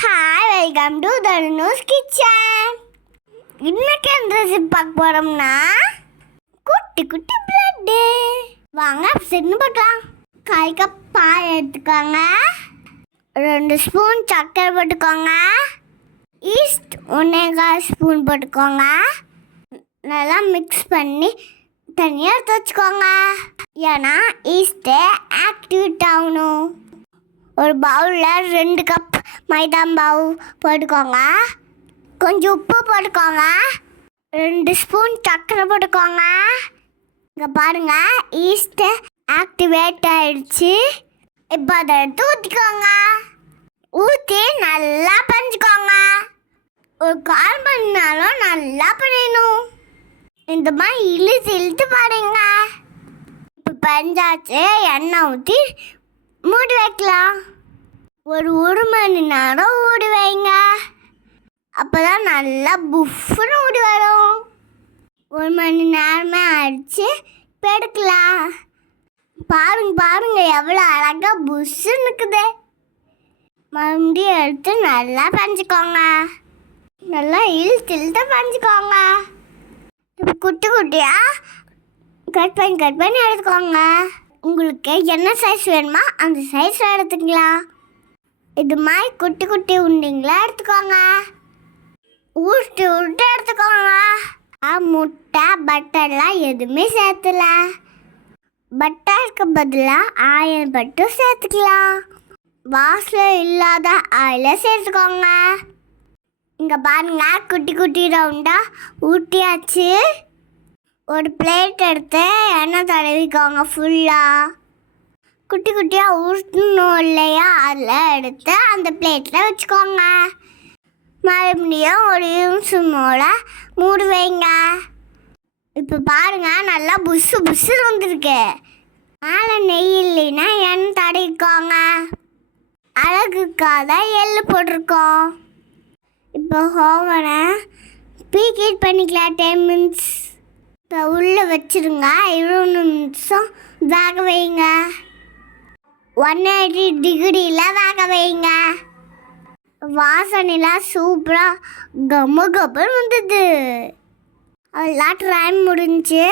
Hi welcome to Dhanush kitchen இன்னைக்கு எந்த recipe பார்க்க போறோம்னா குட்டி குட்டி பிரெட்டு வாங்க சென்னு பார்க்கலாம். கால் கப் பால் எடுத்துக்கோங்க. ரெண்டு ஸ்பூன் சக்கரை போட்டுக்கோங்க. ஈஸ்ட் ஒன்றே கால் ஸ்பூன் போட்டுக்கோங்க. நல்லா மிக்ஸ் பண்ணி தனியாக எடுத்து வச்சுக்கோங்க. ஏன்னா ஈஸ்ட்டு ஆக்டிவேட் ஆகணும். ஒரு பவுலில் ரெண்டு கப் மைதா மாவு போட்டுக்கோங்க. கொஞ்சம் உப்பு போட்டுக்கோங்க. ரெண்டு ஸ்பூன் சக்கரை போட்டுக்கோங்க. இங்கே பாருங்க ஈஸ்ட்டு ஆக்டிவேட் ஆயிடுச்சு. இப்போ அதை எடுத்து ஊற்றிக்கோங்க ஊற்றி நல்லா பஞ்சுக்கோங்க ஒரு கால் பண்ணாலும் நல்லா பண்ணிடணும் இந்த மாதிரி இழுத்து இழுத்து பாருங்க. இப்போ பஞ்சாச்சு எண்ணெய் ஊற்றி மூடி வைக்கலாம் ஒரு ஒரு மணி நேரம் ஊடி வைங்க அப்போதான் நல்லா புஃப்னு ஊடி வரும். ஒரு மணி நேரமே அடித்து இப்போ எடுக்கலாம் பாருங்க பாருங்க எவ்வளோ அழகாக புஷ்ஷு நிற்குது மறுபடியும் எடுத்து நல்லா பஞ்சுக்கோங்க. நல்லா இழுத்து இழுத்து பஞ்சுக்கோங்க. இப்போ குட்டி குட்டியாக கட் பண்ணி கட் பண்ணி எடுத்துக்கோங்க. உங்களுக்கு என்ன சைஸ் வேணுமோ? அந்த சைஸ் எடுத்துக்கலாம் இது மாதிரி குட்டி குட்டி உண்டிங்களா எடுத்துக்கோங்க. உருட்டு உருட்டு எடுத்துக்கோங்க. ஆ, முட்டை பட்டர்லாம் எதுவுமே சேர்த்துல. பட்டருக்கு பதிலாக ஆயில் பட்டும் சேர்த்துக்கலாம். வாசல் இல்லாத ஆயில சேர்த்துக்கோங்க. இங்கே பாருங்க குட்டி குட்டி ரவுண்டாக ஊட்டியாச்சு ஒரு பிளேட் எடுத்து எண்ணெய் தடவிக்கோங்க ஃபுல்லாக குட்டி குட்டியாக ஊட்டணும் இல்லையா? அதில் எடுத்து அந்த பிளேட்டில் வச்சுக்கோங்க. மறுபடியும் ஒரு நிமிஷமோட மூடு வைங்க. இப்போ பாருங்கள் நல்லா புஷு புஷு வந்துருக்கு. மேலே நெய் இல்லைன்னா எண்ணெய் தடவிக்கோங்க. அழகுக்காக தான் எள்ளு போட்டிருக்கோம். இப்போ ஹோவனை பீக்கீட் பண்ணிக்கலாம் டென் மினிட்ஸ் இப்போ உள்ளே வச்சுருங்க. இருபது நிமிஷம் வேக வைங்க. ஒன் எயிட்டி டிகிரியில் வேக வைங்க. வாசனைலாம் சூப்பராக கம்ம கப்பல் வந்தது. அதெல்லாம் டைம் முடிஞ்சு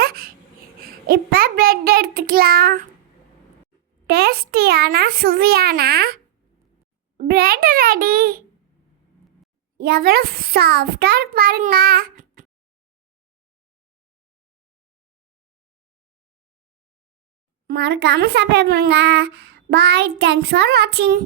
இப்போ பிரெட் எடுத்துக்கலாம். டேஸ்டியான சுவையான பிரெட் ரெடி எவ்வளோ சாஃப்டாக இருக்கு பாருங்கள் மறக்காம சப்ஸ்கிரைப் பண்ணுங்க. பாய் தேங்க்ஸ் ஃபார் வாட்சிங்